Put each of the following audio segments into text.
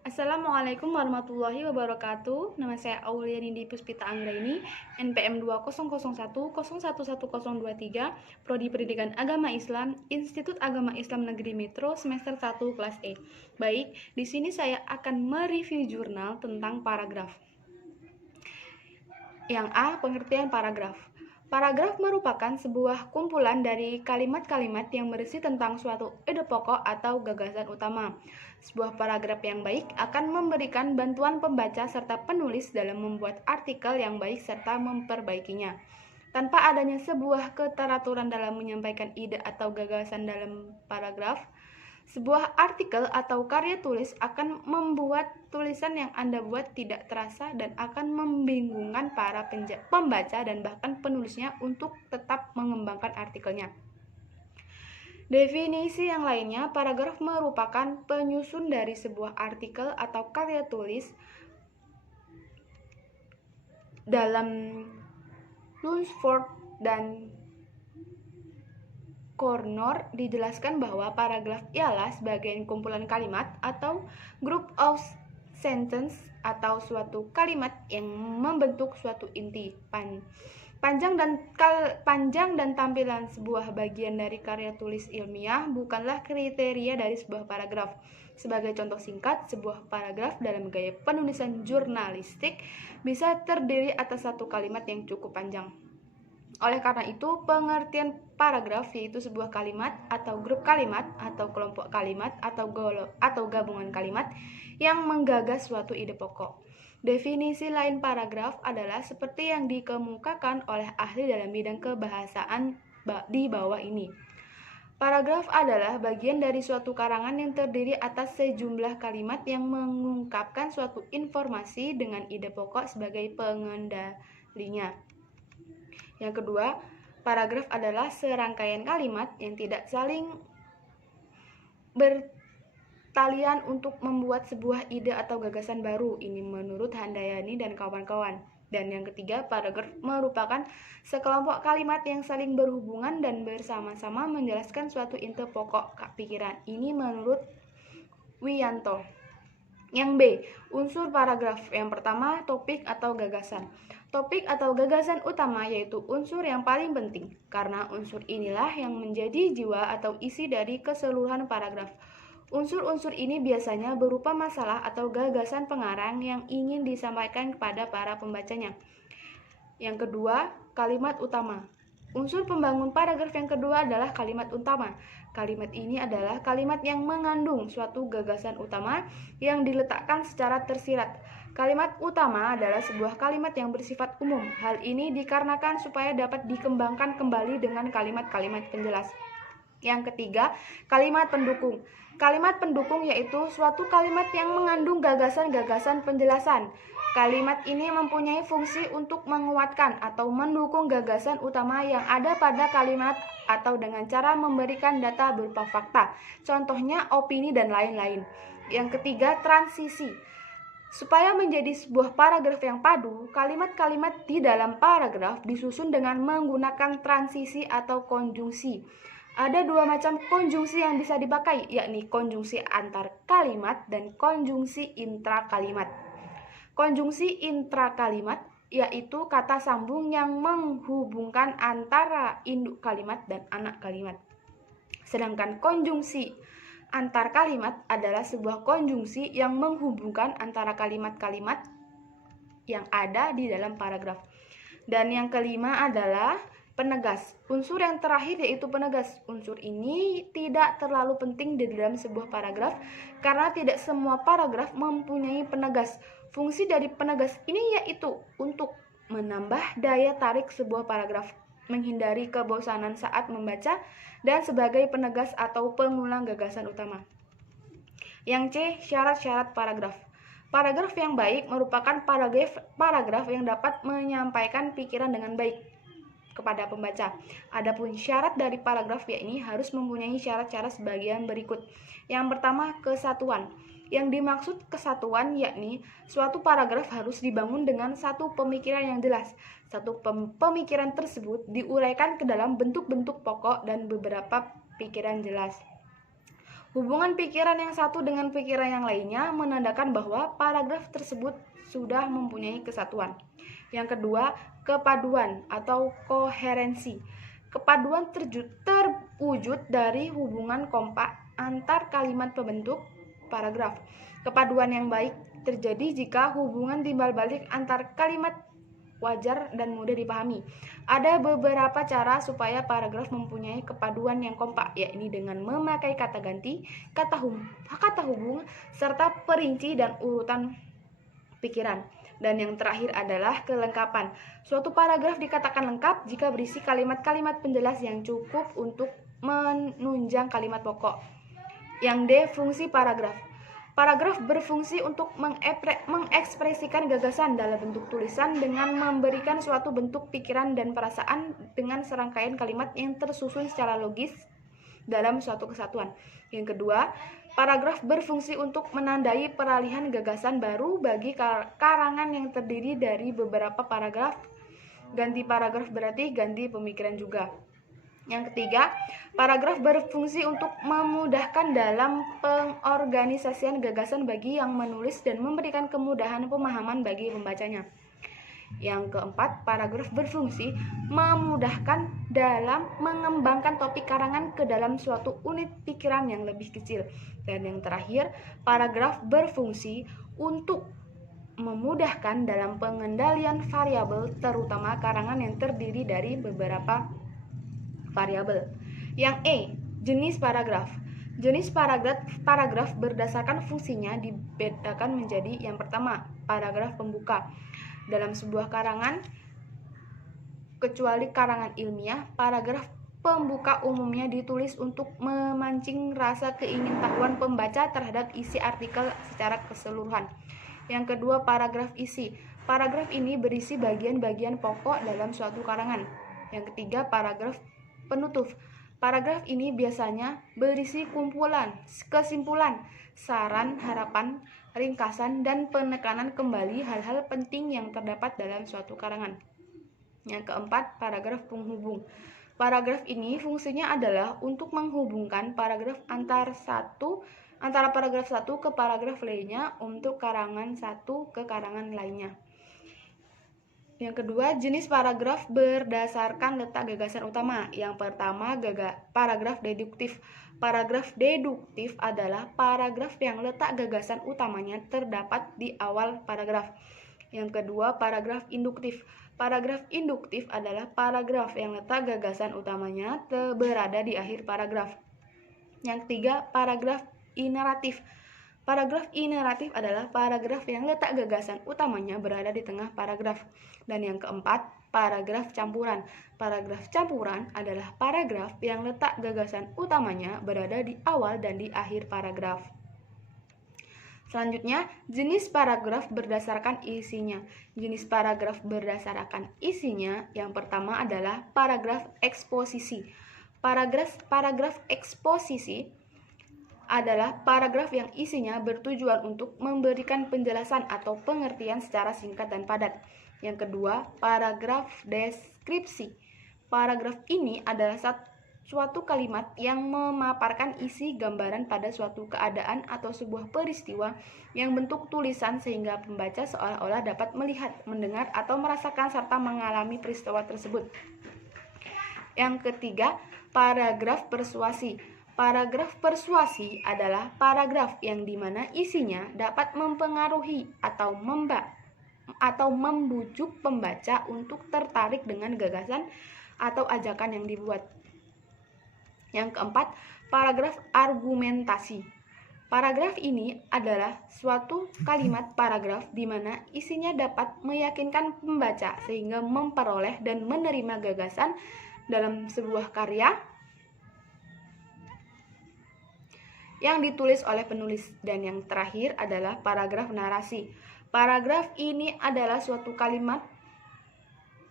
Assalamualaikum warahmatullahi wabarakatuh. Nama saya Aulia Nindi Puspita Anggraini, NPM 20010111023, Prodi Pendidikan Agama Islam, Institut Agama Islam Negeri Metro, semester 1 kelas E. Baik, di sini saya akan mereview jurnal tentang paragraf. Yang A, pengertian paragraf. Paragraf merupakan sebuah kumpulan dari kalimat-kalimat yang berisi tentang suatu ide pokok atau gagasan utama. Sebuah paragraf yang baik akan memberikan bantuan pembaca serta penulis dalam membuat artikel yang baik serta memperbaikinya. Tanpa adanya sebuah keteraturan dalam menyampaikan ide atau gagasan dalam paragraf, sebuah artikel atau karya tulis akan membuat tulisan yang Anda buat tidak terasa dan akan membingungkan para pembaca dan bahkan penulisnya untuk tetap mengembangkan artikelnya. Definisi yang lainnya, paragraf merupakan penyusun dari sebuah artikel atau karya tulis dalam Lunsford dan Cornor dijelaskan bahwa paragraf ialah sebagian kumpulan kalimat atau group of sentence atau suatu kalimat yang membentuk suatu inti. Panjang dan tampilan sebuah bagian dari karya tulis ilmiah bukanlah kriteria dari sebuah paragraf. Sebagai contoh singkat, sebuah paragraf dalam gaya penulisan jurnalistik bisa terdiri atas satu kalimat yang cukup panjang. Oleh karena itu, pengertian paragraf yaitu sebuah kalimat atau grup kalimat atau kelompok kalimat atau gabungan kalimat yang menggagas suatu ide pokok. Definisi lain paragraf adalah seperti yang dikemukakan oleh ahli dalam bidang kebahasaan di bawah ini. Paragraf adalah bagian dari suatu karangan yang terdiri atas sejumlah kalimat yang mengungkapkan suatu informasi dengan ide pokok sebagai pengendalinya. Yang kedua, paragraf adalah serangkaian kalimat yang tidak saling bertalian untuk membuat sebuah ide atau gagasan baru. Ini menurut Handayani dan kawan-kawan. Dan yang ketiga, paragraf merupakan sekelompok kalimat yang saling berhubungan dan bersama-sama menjelaskan suatu inti pokok pikiran. Ini menurut Wiyanto. Yang B, unsur paragraf. Yang pertama, topik atau gagasan. Topik atau gagasan utama yaitu unsur yang paling penting, karena unsur inilah yang menjadi jiwa atau isi dari keseluruhan paragraf. Unsur-unsur ini biasanya berupa masalah atau gagasan pengarang yang ingin disampaikan kepada para pembacanya. Yang kedua, kalimat utama. Unsur pembangun paragraf yang kedua adalah kalimat utama. Kalimat ini adalah kalimat yang mengandung suatu gagasan utama yang diletakkan secara tersirat. Kalimat utama adalah sebuah kalimat yang bersifat umum. Hal ini dikarenakan supaya dapat dikembangkan kembali dengan kalimat-kalimat penjelas. Yang ketiga, kalimat pendukung. Kalimat pendukung yaitu suatu kalimat yang mengandung gagasan-gagasan penjelasan. Kalimat ini mempunyai fungsi untuk menguatkan atau mendukung gagasan utama yang ada pada kalimat atau dengan cara memberikan data berupa fakta, contohnya opini dan lain-lain. Yang ketiga, transisi. Supaya menjadi sebuah paragraf yang padu, kalimat-kalimat di dalam paragraf disusun dengan menggunakan transisi atau konjungsi. Ada dua macam konjungsi yang bisa dipakai, yakni konjungsi antar kalimat dan konjungsi intra kalimat. Konjungsi intra kalimat yaitu kata sambung yang menghubungkan antara induk kalimat dan anak kalimat. Sedangkan konjungsi antar kalimat adalah sebuah konjungsi yang menghubungkan antara kalimat-kalimat yang ada di dalam paragraf. Dan yang kelima adalah penegas. Unsur yang terakhir yaitu penegas. Unsur ini tidak terlalu penting di dalam sebuah paragraf karena tidak semua paragraf mempunyai penegas. Fungsi dari penegas ini yaitu untuk menambah daya tarik sebuah paragraf, menghindari kebosanan saat membaca, dan sebagai penegas atau pengulang gagasan utama. Yang C, syarat-syarat paragraf. Paragraf yang baik merupakan paragraf yang dapat menyampaikan pikiran dengan baik kepada pembaca. Adapun syarat dari paragraf yakni harus mempunyai syarat-syarat sebagian berikut. Yang pertama, kesatuan. Yang dimaksud kesatuan yakni suatu paragraf harus dibangun dengan satu pemikiran yang jelas. Satu pemikiran tersebut diuraikan ke dalam bentuk-bentuk pokok dan beberapa pikiran jelas. Hubungan pikiran yang satu dengan pikiran yang lainnya menandakan bahwa paragraf tersebut sudah mempunyai kesatuan. Yang kedua, kepaduan atau koherensi. Kepaduan terwujud dari hubungan kompak antar kalimat pembentuk paragraf. Kepaduan yang baik terjadi jika hubungan timbal balik antar kalimat wajar dan mudah dipahami. Ada beberapa cara supaya paragraf mempunyai kepaduan yang kompak, yakni dengan memakai kata ganti, kata hubung, serta perinci dan urutan pikiran. Dan yang terakhir adalah kelengkapan. Suatu paragraf dikatakan lengkap jika berisi kalimat-kalimat penjelas yang cukup untuk menunjang kalimat pokok. Yang D, fungsi paragraf. Paragraf berfungsi untuk mengekspresikan gagasan dalam bentuk tulisan dengan memberikan suatu bentuk pikiran dan perasaan dengan serangkaian kalimat yang tersusun secara logis dalam suatu kesatuan. Yang kedua, paragraf berfungsi untuk menandai peralihan gagasan baru bagi karangan yang terdiri dari beberapa paragraf. Ganti paragraf berarti ganti pemikiran juga. Yang ketiga, paragraf berfungsi untuk memudahkan dalam pengorganisasian gagasan bagi yang menulis dan memberikan kemudahan pemahaman bagi pembacanya. Yang keempat, paragraf berfungsi memudahkan dalam mengembangkan topik karangan ke dalam suatu unit pikiran yang lebih kecil. Dan yang terakhir, paragraf berfungsi untuk memudahkan dalam pengendalian variabel, terutama karangan yang terdiri dari beberapa variabel. Yang E, jenis paragraf. Jenis paragraf berdasarkan fungsinya dibedakan menjadi yang pertama, paragraf pembuka. Dalam sebuah karangan, kecuali karangan ilmiah, paragraf pembuka umumnya ditulis untuk memancing rasa keingintahuan pembaca terhadap isi artikel secara keseluruhan. Yang kedua, paragraf isi. Paragraf ini berisi bagian-bagian pokok dalam suatu karangan. Yang ketiga, paragraf penutup. Paragraf ini biasanya berisi kumpulan, kesimpulan, saran, harapan, ringkasan, dan penekanan kembali hal-hal penting yang terdapat dalam suatu karangan. Yang keempat, paragraf penghubung. Paragraf ini fungsinya adalah untuk menghubungkan paragraf antara paragraf satu ke paragraf lainnya untuk karangan satu ke karangan lainnya. Yang kedua, jenis paragraf berdasarkan letak gagasan utama. Yang pertama, paragraf deduktif. Paragraf deduktif adalah paragraf yang letak gagasan utamanya terdapat di awal paragraf. Yang kedua, paragraf induktif. Paragraf induktif adalah paragraf yang letak gagasan utamanya berada di akhir paragraf. Yang ketiga, paragraf ineratif. Paragraf ineratif adalah paragraf yang letak gagasan utamanya berada di tengah paragraf. Dan yang keempat, paragraf campuran. Paragraf campuran adalah paragraf yang letak gagasan utamanya berada di awal dan di akhir paragraf. Selanjutnya, jenis paragraf berdasarkan isinya. Jenis paragraf berdasarkan isinya yang pertama adalah paragraf eksposisi. Paragraf eksposisi adalah paragraf yang isinya bertujuan untuk memberikan penjelasan atau pengertian secara singkat dan padat. Yang kedua, paragraf deskripsi. Paragraf ini adalah suatu kalimat yang memaparkan isi gambaran pada suatu keadaan atau sebuah peristiwa yang bentuk tulisan sehingga pembaca seolah-olah dapat melihat, mendengar, atau merasakan serta mengalami peristiwa tersebut. Yang ketiga, paragraf persuasi. Paragraf persuasi adalah paragraf yang dimana isinya dapat mempengaruhi atau membujuk pembaca untuk tertarik dengan gagasan atau ajakan yang dibuat. Yang keempat, paragraf argumentasi. Paragraf ini adalah suatu kalimat paragraf di mana isinya dapat meyakinkan pembaca sehingga memperoleh dan menerima gagasan dalam sebuah karya yang ditulis oleh penulis. Dan yang terakhir adalah paragraf narasi. Paragraf ini adalah suatu kalimat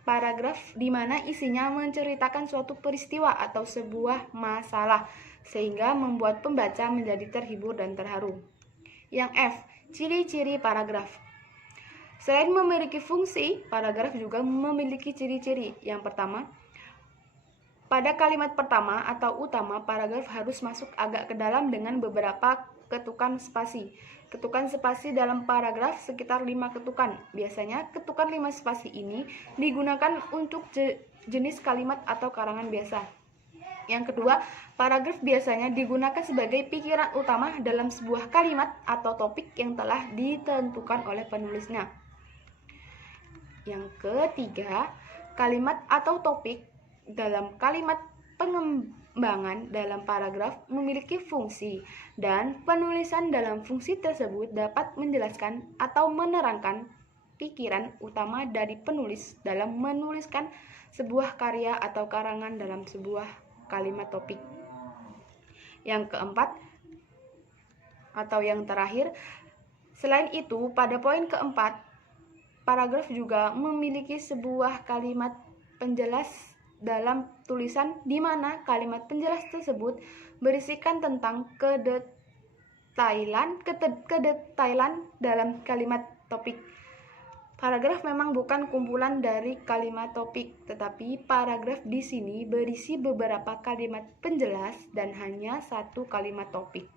paragraf di mana isinya menceritakan suatu peristiwa atau sebuah masalah sehingga membuat pembaca menjadi terhibur dan terharu. Yang F, ciri-ciri paragraf. Selain memiliki fungsi, paragraf juga memiliki ciri-ciri. Yang pertama, Pada kalimat pertama atau utama, paragraf harus masuk agak ke dalam dengan beberapa ketukan spasi. Ketukan spasi dalam paragraf sekitar 5 ketukan. Biasanya ketukan 5 spasi ini digunakan untuk jenis kalimat atau karangan biasa. Yang kedua, paragraf biasanya digunakan sebagai pikiran utama dalam sebuah kalimat atau topik yang telah ditentukan oleh penulisnya. Yang ketiga, kalimat atau topik dalam kalimat pengembangan dalam paragraf memiliki fungsi, dan penulisan dalam fungsi tersebut dapat menjelaskan atau menerangkan pikiran utama dari penulis dalam menuliskan sebuah karya atau karangan dalam sebuah kalimat topik. Yang keempat atau yang terakhir, selain itu pada poin keempat, paragraf juga memiliki sebuah kalimat penjelas dalam tulisan di mana kalimat penjelas tersebut berisikan tentang kedetailan dalam kalimat topik. Paragraf memang bukan kumpulan dari kalimat topik, tetapi paragraf di sini berisi beberapa kalimat penjelas dan hanya satu kalimat topik.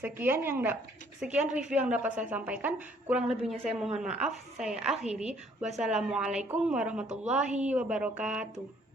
Sekian review yang dapat saya sampaikan. Kurang lebihnya saya mohon maaf. Saya akhiri. Wassalamualaikum warahmatullahi wabarakatuh.